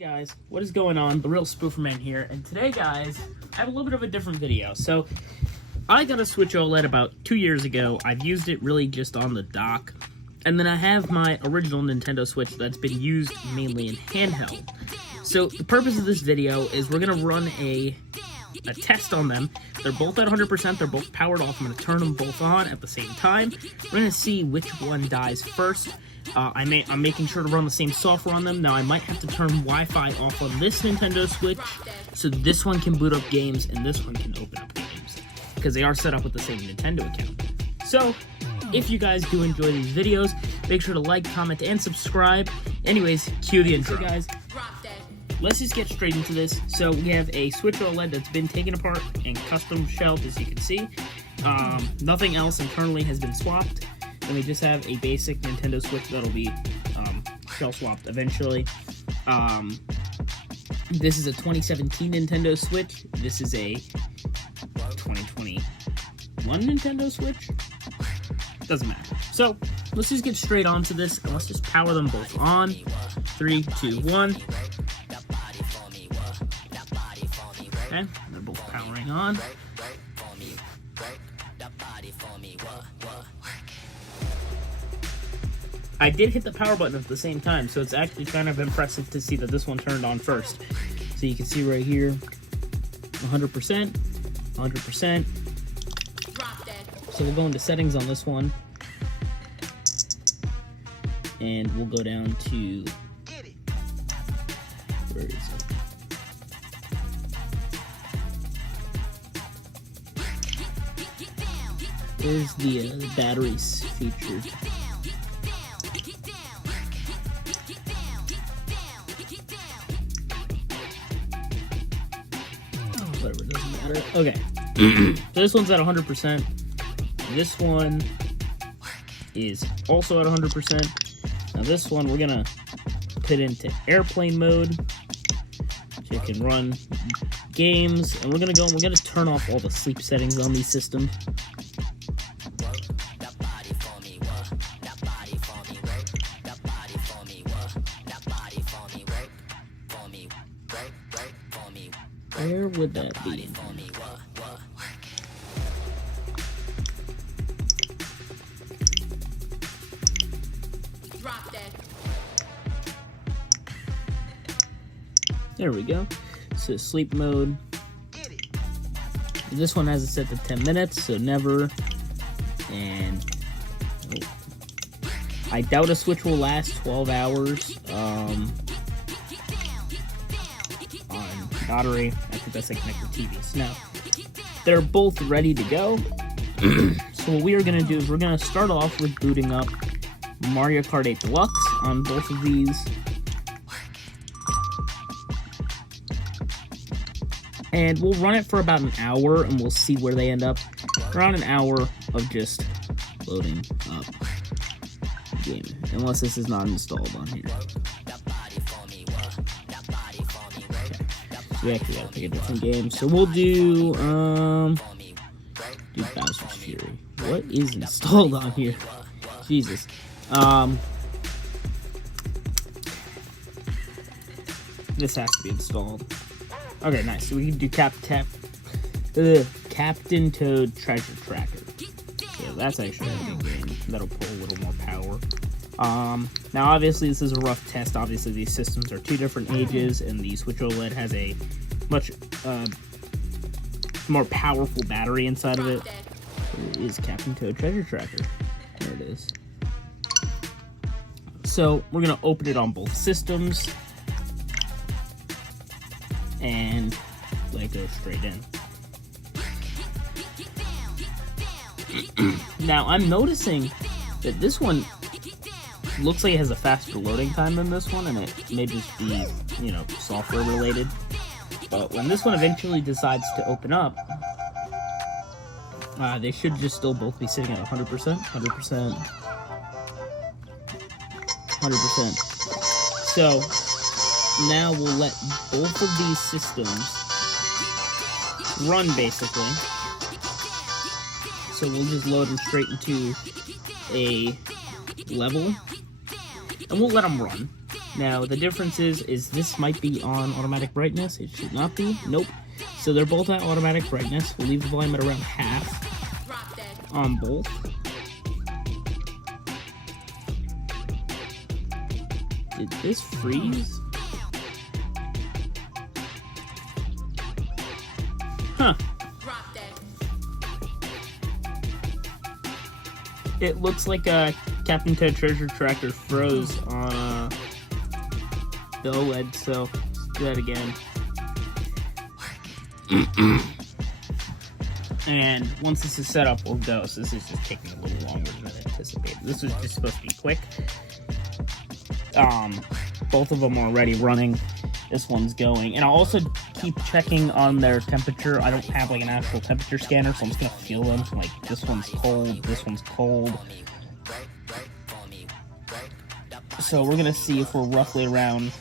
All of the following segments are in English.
Guys, what is going on? The Real Spooferman here, and today, guys, I have a little bit of a different video. So, I got a Switch OLED about 2 years ago. I've used it really just on the dock, and then I have my original Nintendo Switch that's been used mainly in handheld. So, the purpose of this video is we're going to run a test on them. They're both at 100%, they're both powered off. I'm going to turn them both on at the same time. We're going to see which one dies first. I'm making sure to run the same software on them. Now, I might have to turn Wi-Fi off on this Nintendo Switch, so this one can boot up games and this one can open up games, because they are set up with the same Nintendo account. So, if you guys do enjoy these videos, make sure to like, comment, and subscribe. Anyways, cue the intro. So guys, let's just get straight into this. So, we have a Switch OLED that's been taken apart and custom shelved, as you can see. Nothing else internally has been swapped. And we just have a basic Nintendo Switch that'll be shell swapped eventually. This is a 2017 Nintendo Switch. This is a 2021 Nintendo Switch. Doesn't matter. So let's just get straight onto this and let's just power them both on. 3, 2, 1. Okay, they're both powering on. I did hit the power button at the same time, so it's actually kind of impressive to see that this one turned on first. So you can see right here, 100%, 100%. So we'll go into settings on this one, and we'll go down to, where is it? Where's the batteries featured? Whatever, doesn't matter. Okay. So this one's at 100%. This one is also at 100%. Now this one we're gonna put into airplane mode, so you can run games, and we're gonna turn off all the sleep settings on these systems. Where would that be? There we go. So sleep mode. This one has it set to 10 minutes, so never. And I doubt a Switch will last 12 hours. Battery. I think that's like connected TVs. Now, they're both ready to go. So what we are going to do is we're going to start off with booting up Mario Kart 8 Deluxe on both of these. And we'll run it for about an hour and we'll see where they end up. Around an hour of just loading up the game. Unless this is not installed on here. We actually gotta pick a different game, so we'll do Bowser's Fury. What is installed on here? Jesus. This has to be installed. Okay, nice. So we can do Captain Toad Treasure Tracker. Yeah, that's actually a good game. That'll pull a little more power. Now obviously this is a rough test. Obviously these systems are two different ages, and the Switch OLED has a much more powerful battery inside of it. Where is Captain Toad Treasure Tracker? There it is. So we're gonna open it on both systems and let it go straight in. Now I'm noticing that this one looks like it has a faster loading time than this one, and it may just be, you know, software related. But when this one eventually decides to open up, they should just still both be sitting at 100%, 100%, 100%. So now we'll let both of these systems run, basically. So we'll just load them straight into a level, and we'll let them run. Now, the difference is this might be on automatic brightness. It should not be. Nope. So they're both at automatic brightness. We'll leave the volume at around half on both. Did this freeze? Huh. It looks like Captain Toad Treasure Tracker froze on the OLED, so let's do that again. And once this is set up, we'll go. So this is just taking a little longer than anticipated. This was just supposed to be quick. Both of them are already running. This one's going. And I'll also keep checking on their temperature. I don't have like an actual temperature scanner, so I'm just gonna feel them. Like, this one's cold, this one's cold. So we're gonna see if we're roughly around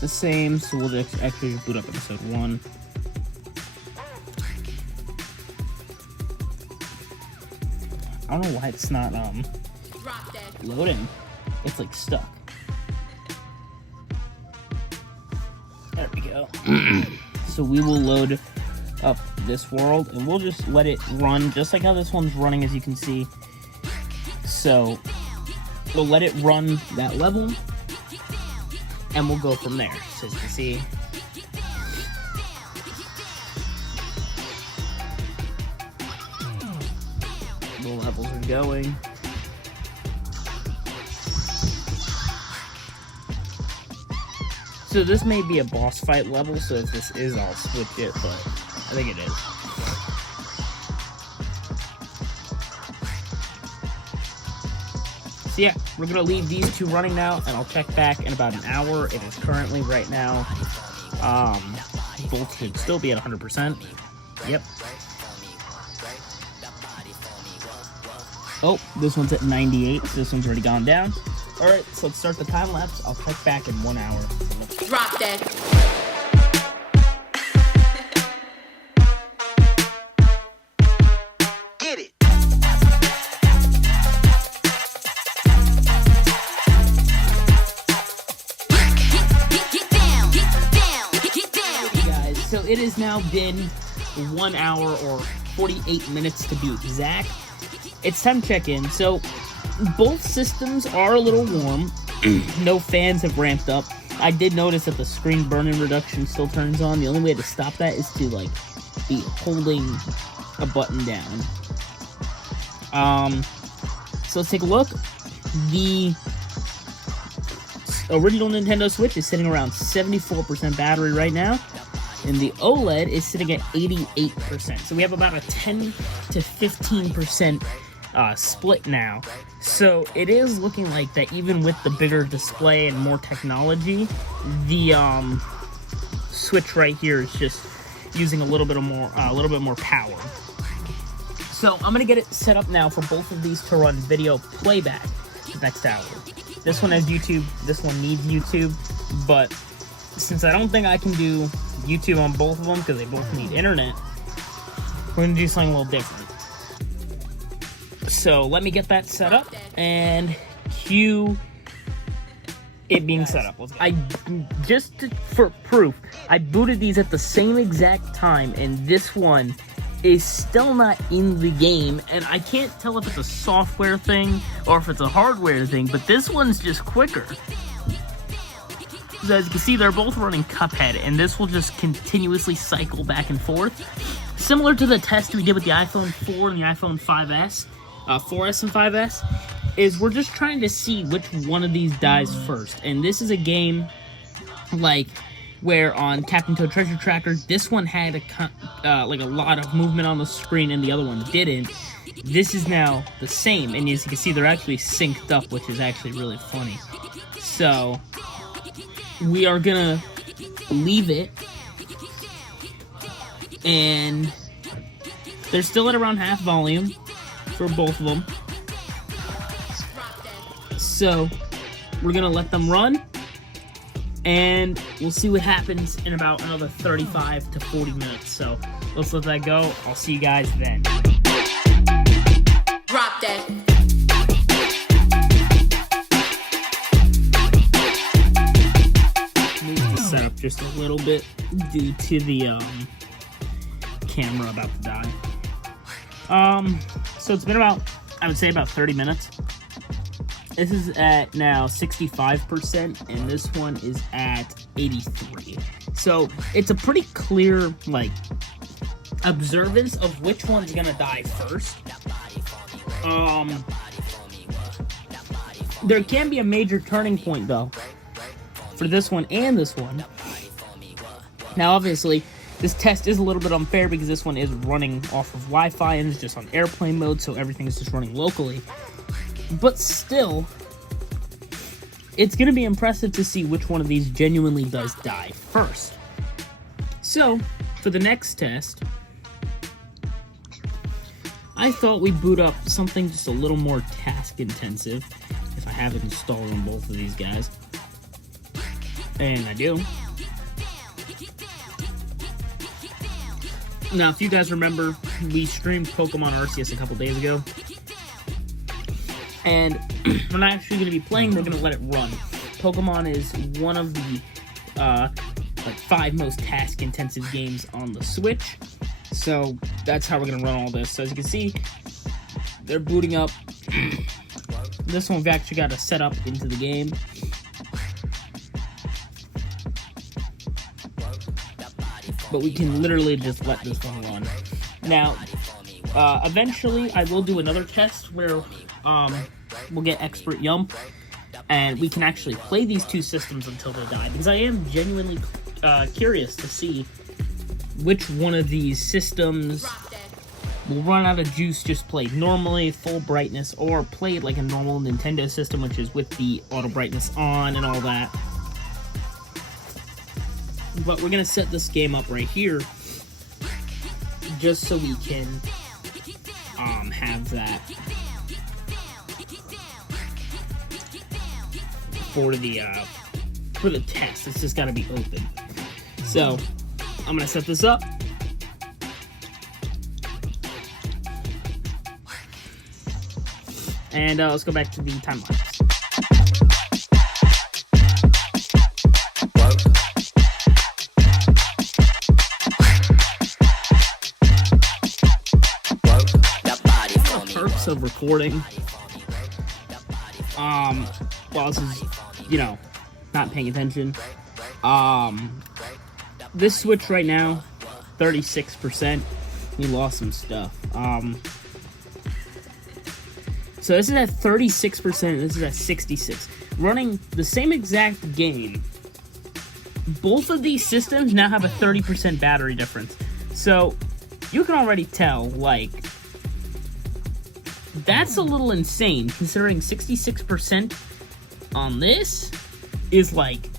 the same. So we'll just actually boot up episode 1. I don't know why it's not loading. It's like stuck. There we go. So we will load up this world and we'll just let it run just like how this one's running, as you can see. So we'll let it run that level and we'll go from there. So as you can see, the levels are going. So this may be a boss fight level, so if this is, I'll switch it, but I think it is. So yeah, we're gonna leave these two running now, and I'll check back in about an hour. It is currently, right now, both should still be at 100%. Yep. Oh, this one's at 98, so this one's already gone down. Alright, so let's start the time lapse. I'll check back in 1 hour. Drop that. Get it. Get down. Get down. Hey guys, so it has now been 1 hour or 48 minutes to be exact. It's time to check in. So both systems are a little warm. No fans have ramped up. I did notice that the screen burn-in reduction still turns on. The only way to stop that is to like be holding a button down. So let's take a look. The original Nintendo Switch is sitting around 74% battery right now, and the OLED is sitting at 88%. So we have about a 10 to 15% split now. So it is looking like that even with the bigger display and more technology, the Switch right here is just using a little bit more power. So I'm gonna get it set up now for both of these to run video playback the next hour. This one has YouTube, this one needs YouTube, but since I don't think I can do YouTube on both of them because they both need internet, we're gonna do something a little different. So let me get that set up and cue it being set up. For proof, I booted these at the same exact time, and this one is still not in the game, and I can't tell if it's a software thing or if it's a hardware thing, but this one's just quicker. So as you can see, they're both running Cuphead, and this will just continuously cycle back and forth. Similar to the test we did with the iPhone 4 and the iPhone 5S, 4S and 5S, is we're just trying to see which one of these dies first. And this is a game like where on Captain Toad Treasure Tracker, this one had like a lot of movement on the screen and the other one didn't. This is now the same, and as you can see, they're actually synced up, which is actually really funny. So we are gonna leave it, and they're still at around half volume for both of them. So we're gonna let them run, and we'll see what happens in about another 35 to 40 minutes. So let's let that go. I'll see you guys then. Drop that. just a little bit due to the camera about to die. So it's been about, I would say about 30 minutes. This is at now 65%, and this one is at 83. So it's a pretty clear, like, observance of which one's gonna die first. There can be a major turning point, though, for this one and this one. Now, obviously, this test is a little bit unfair because this one is running off of Wi-Fi and is just on airplane mode, so everything is just running locally. But still, it's going to be impressive to see which one of these genuinely does die first. So, for the next test, I thought we'd boot up something just a little more task-intensive, if I have it installed on both of these guys. And I do. Now, if you guys remember, we streamed Pokemon Arceus a couple days ago. And we're not actually going to be playing, we're going to let it run. Pokemon is one of the, like, 5 most task-intensive games on the Switch. So, that's how we're going to run all this. So, as you can see, they're booting up. This one we've actually got to set up into the game. But we can literally just let this one run. Now, eventually, I will do another test where we'll get Expert Yump, and we can actually play these two systems until they die, because I am genuinely curious to see which one of these systems will run out of juice just played normally, full brightness, or played like a normal Nintendo system, which is with the auto brightness on and all that. But we're going to set this game up right here, just so we can have that for the test. It's just got to be open. So, I'm going to set this up. And let's go back to the timeline. Perks of recording. While this is, you know, not paying attention. This Switch right now, 36%. We lost some stuff. So this is at 36%, this is at 66%. Running the same exact game, both of these systems now have a 30% battery difference. So, you can already tell, like, that's a little insane, considering 66% on this is, like,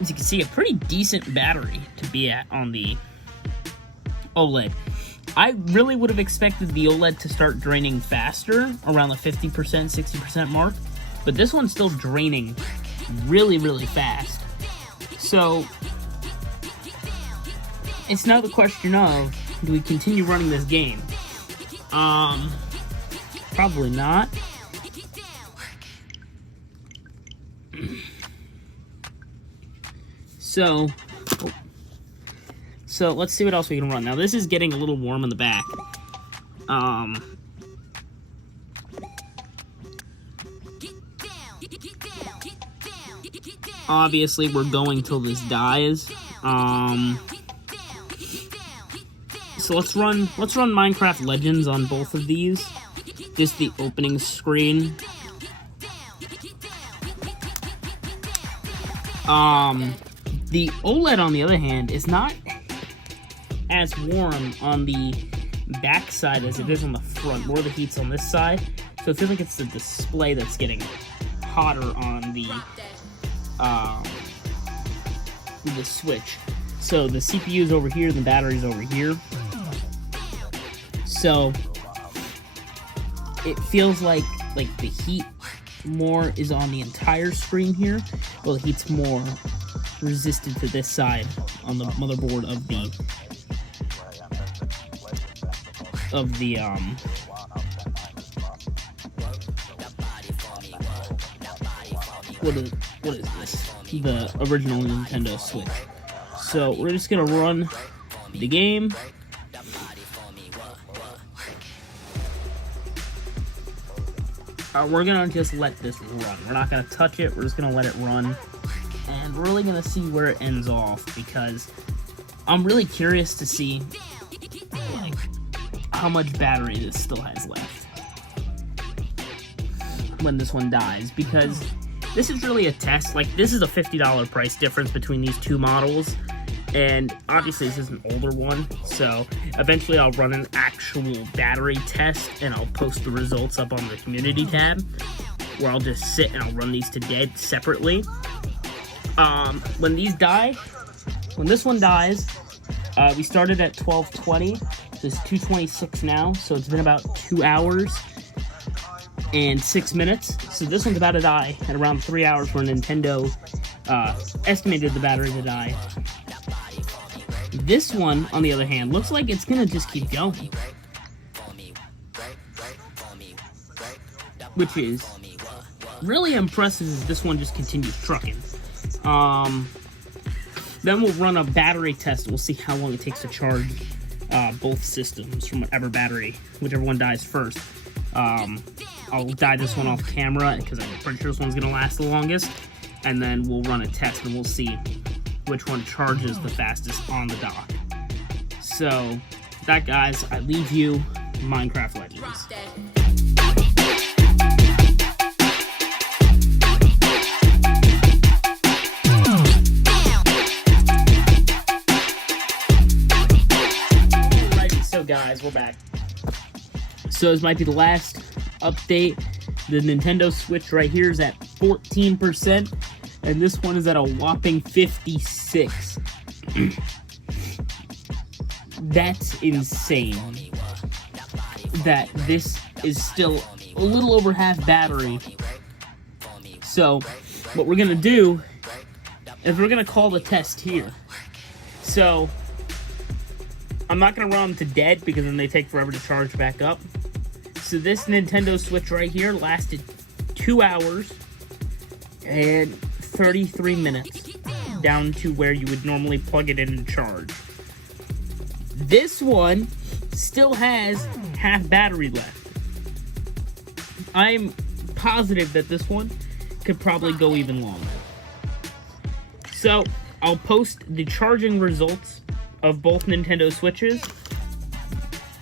as you can see, a pretty decent battery to be at on the OLED. I really would have expected the OLED to start draining faster, around the 50%, 60% mark, but this one's still draining really, really fast. So, it's now the question of, do we continue running this game? Probably not. So let's see what else we can run. Now, this is getting a little warm in the back. Obviously, we're going till this dies. So let's run Minecraft Legends on both of these. Just the opening screen. The OLED, on the other hand, is not as warm on the back side as it is on the front. More of the heat's on this side, so it feels like it's the display that's getting hotter on the Switch. So the CPU's over here, the battery's over here. So it feels like the heat more is on the entire screen here, while the heat's more resistant to this side on the motherboard of the what is this? The original Nintendo Switch. So we're just gonna run the game. We're gonna just let this run. We're not gonna touch it, we're just gonna let it run. And we're really gonna see where it ends off, because I'm really curious to see like, how much battery this still has left when this one dies, because this is really a test. Like, this is a $50 price difference between these two models, and obviously this is an older one, so eventually I'll run an actual battery test and I'll post the results up on the community tab, where I'll just sit and I'll run these to dead separately. When these die, when this one dies, we started at 12:20, so it's 2:26 now, so it's been about 2 hours and 6 minutes. So this one's about to die at around 3 hours, where Nintendo estimated the battery to die. This one, on the other hand, looks like it's gonna just keep going, which is really impressive as this one just continues trucking. Then we'll run a battery test. We'll see how long it takes to charge both systems from whichever one dies first. I'll die this one off camera because I'm pretty sure this one's gonna last the longest, and then we'll run a test and we'll see which one charges the fastest on the dock. So, that, guys, I leave you Minecraft Legends. Alrighty, so guys, we're back. So this might be the last update. The Nintendo Switch right here is at 14%. And this one is at a whopping 56. That's insane. That this is still a little over half battery. So, what we're gonna do is we're gonna call the test here. So, I'm not gonna run them to dead because then they take forever to charge back up. So this Nintendo Switch right here lasted 2 hours and 33 minutes, down to where you would normally plug it in and charge. This one still has half battery left. I'm positive that this one could probably go even longer. So, I'll post the charging results of both Nintendo Switches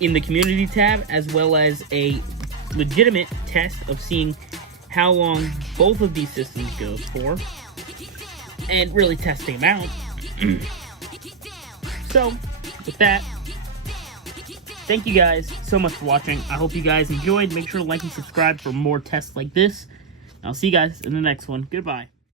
in the community tab, as well as a legitimate test of seeing how long both of these systems goes for, and really testing them out. So, with that, thank you guys so much for watching. I hope you guys enjoyed. Make sure to like and subscribe for more tests like this. I'll see you guys in the next one. Goodbye.